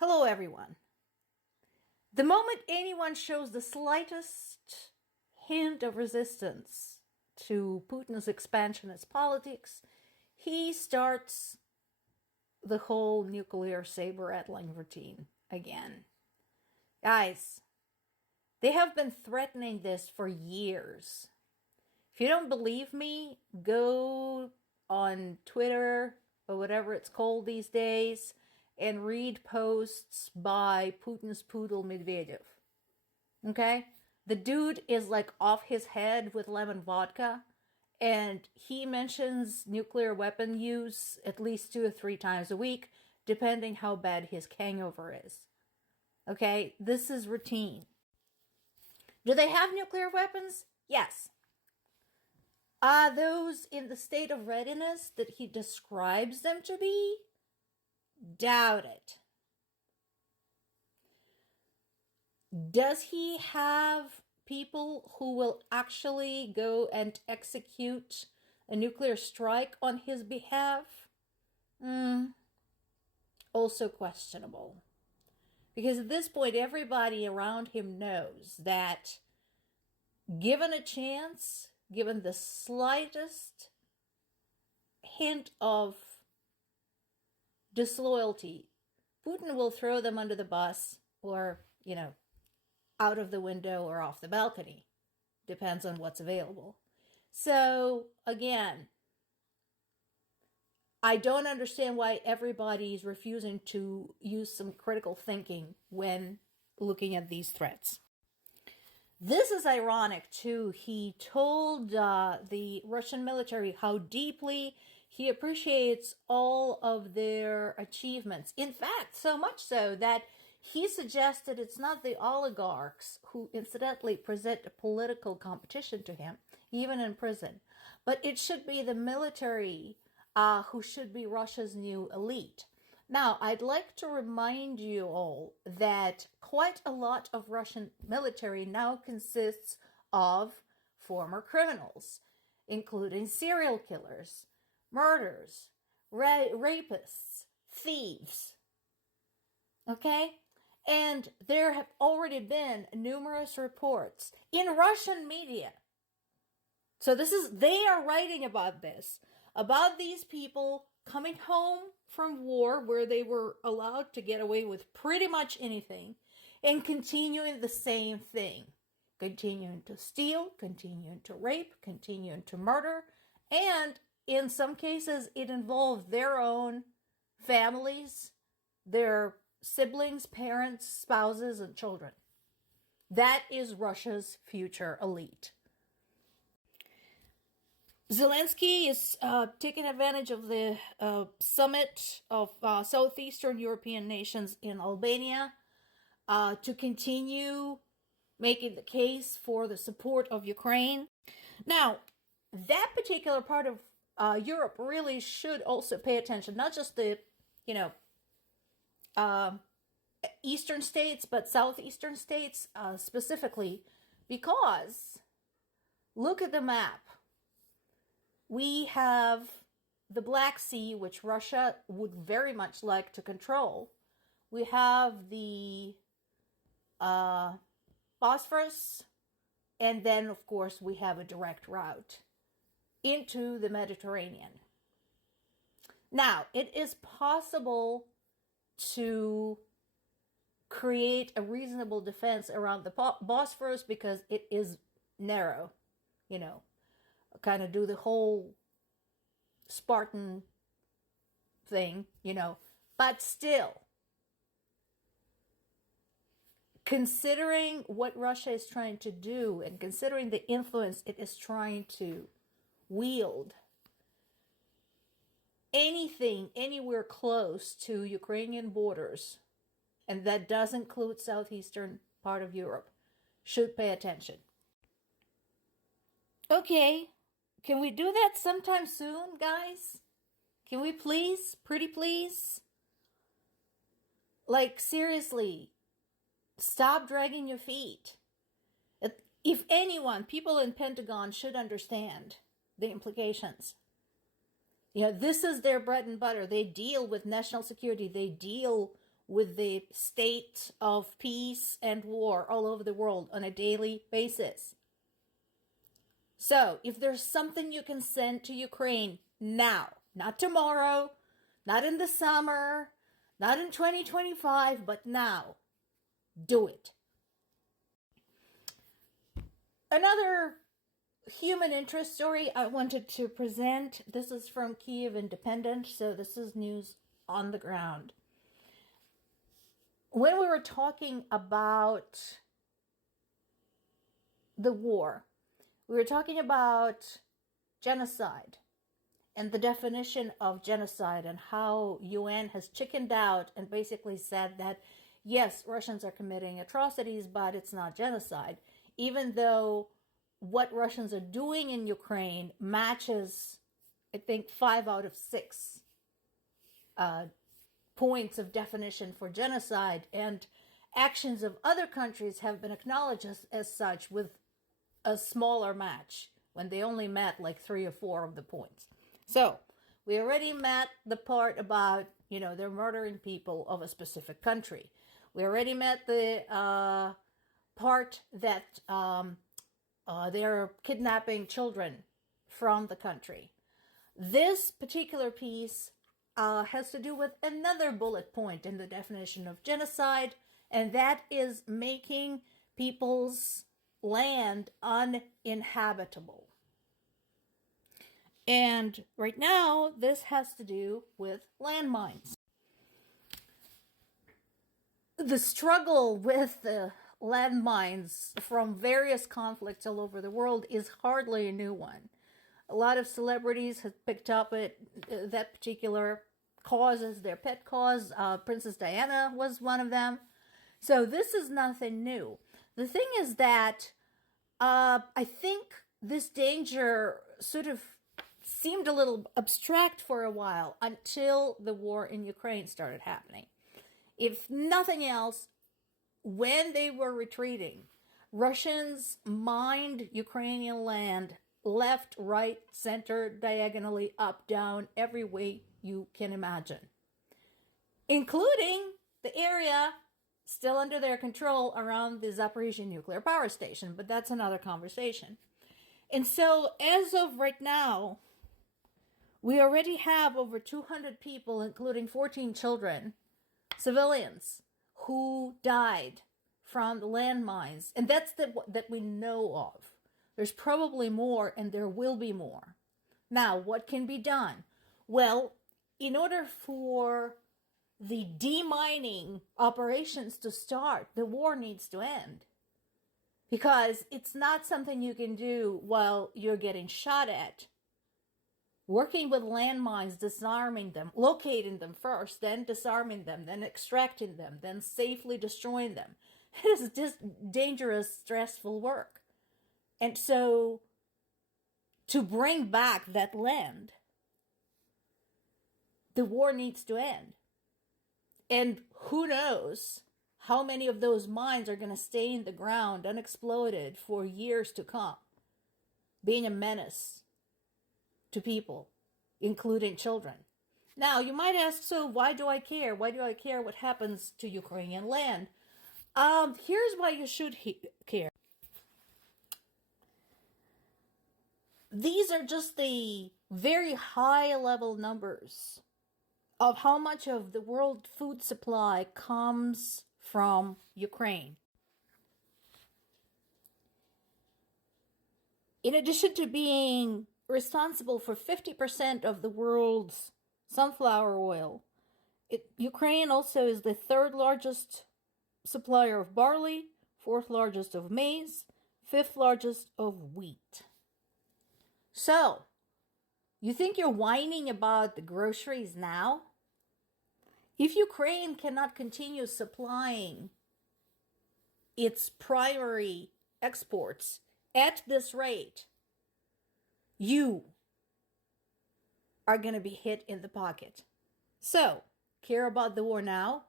Hello, everyone. The moment anyone shows the slightest hint of resistance to Putin's expansionist politics, he starts the whole nuclear saber-rattling routine again. Guys, they have been threatening this for years. If you don't believe me, go on Twitter or whatever it's called these days and read posts by Putin's poodle Medvedev. Okay? The dude is like off his head with lemon vodka, and he mentions nuclear weapon use at least 2 or 3 times a week, depending how bad his hangover is. Okay? This is routine. Do they have nuclear weapons? Yes. Are those in the state of readiness that he describes them to be? Doubt it. Does he have people who will actually go and execute a nuclear strike on his behalf? Also questionable. Because at this point, everybody around him knows that given a chance, given the slightest hint of disloyalty, Putin will throw them under the bus or, out of the window or off the balcony. Depends on what's available. So, again, I don't understand why everybody is refusing to use some critical thinking when looking at these threats. This is ironic, too. He told the Russian military how deeply he appreciates all of their achievements. In fact, so much so that he suggested it's not the oligarchs who incidentally present a political competition to him, even in prison, but it should be the military who should be Russia's new elite. Now, I'd like to remind you all that quite a lot of Russian military now consists of former criminals, including serial killers, murderers, rapists, thieves. Okay? And there have already been numerous reports in Russian media. So they are writing about this, about these people coming home from war where they were allowed to get away with pretty much anything and continuing the same thing. Continuing to steal, continuing to rape, continuing to murder, and in some cases it involved their own families, their siblings, parents, spouses, and children. That is Russia's future elite. Zelensky is taking advantage of the summit of Southeastern European nations in Albania to continue making the case for the support of Ukraine. Now, that particular part of Europe really should also pay attention, not just the, eastern states, but southeastern states specifically, because look at the map. We have the Black Sea, which Russia would very much like to control. We have the Bosphorus, and then, of course, we have a direct route into the Mediterranean. Now, it is possible to create a reasonable defense around the Bosphorus because it is narrow, kind of do the whole Spartan thing, but still, considering what Russia is trying to do and considering the influence it is trying to wield, anything anywhere close to Ukrainian borders, and that does include southeastern part of Europe, should pay attention. Okay, can we do that sometime soon, guys? Can we please? Pretty please? Like, seriously, stop dragging your feet. If anyone, people in Pentagon should understand the implications. This is their bread and butter. They deal with national security. They deal with the state of peace and war all over the world on a daily basis. So, if there's something you can send to Ukraine now, not tomorrow, not in the summer, not in 2025, but now, do it. Another human interest story I wanted to present. This is from Kyiv Independent, so this is news on the ground. When we were talking about the war, we were talking about genocide and the definition of genocide and how UN has chickened out and basically said that, yes, Russians are committing atrocities, but it's not genocide, even though what Russians are doing in Ukraine matches, I think, 5 out of 6 points of definition for genocide, and actions of other countries have been acknowledged as such with a smaller match when they only met like 3 or 4 of the points. So we already met the part about, they're murdering people of a specific country. We already met the part that they're kidnapping children from the country. This particular piece has to do with another bullet point in the definition of genocide, and that is making people's land uninhabitable. And right now, this has to do with landmines. The struggle with the landmines from various conflicts all over the world is hardly a new one. A lot of celebrities have picked up that particular cause as their pet cause. Princess Diana was one of them. So this is nothing new. The thing is that I think this danger sort of seemed a little abstract for a while until the war in Ukraine started happening. If nothing else, when they were retreating, Russians mined Ukrainian land left, right, center, diagonally, up, down, every way you can imagine, including the area still under their control around the Zaporizhzhia nuclear power station, but that's another conversation. And so, as of right now, we already have over 200 people, including 14 children, civilians, who died from the landmines. And that's that we know of. There's probably more, and there will be more. Now, what can be done? Well, in order for the demining operations to start, the war needs to end. Because it's not something you can do while you're getting shot at. Working with landmines, disarming them, locating them first, then disarming them, then extracting them, then safely destroying them. It is just dangerous, stressful work. And so, to bring back that land, the war needs to end. And who knows how many of those mines are going to stay in the ground unexploded for years to come, being a menace to people, including children. Now, you might ask, so why do I care? Why do I care what happens to Ukrainian land? Here's why you should care. These are just the very high level numbers of how much of the world food supply comes from Ukraine. In addition to being responsible for 50% of the world's sunflower oil, Ukraine also is the 3rd largest supplier of barley, 4th largest of maize, 5th largest of wheat. So, you think you're whining about the groceries now? If Ukraine cannot continue supplying its primary exports at this rate, you are going to be hit in the pocket. So, care about the war now?